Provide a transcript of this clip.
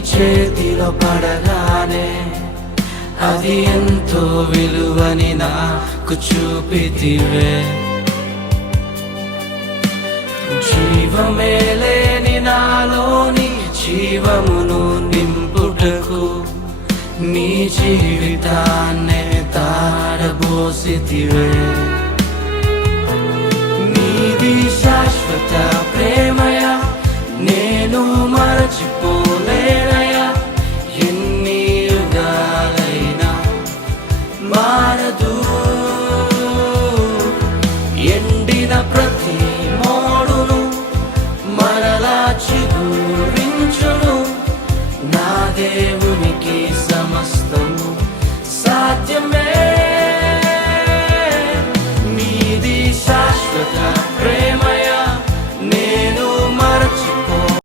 చేతిలో పడగానే అది ఎంతో విలువని నాకు చూపితివే. జీవమే లేని నాలోని జీవమును నింపుటకు నీ జీవితాన్నే తారబోసితివే. నీది శాశ్వత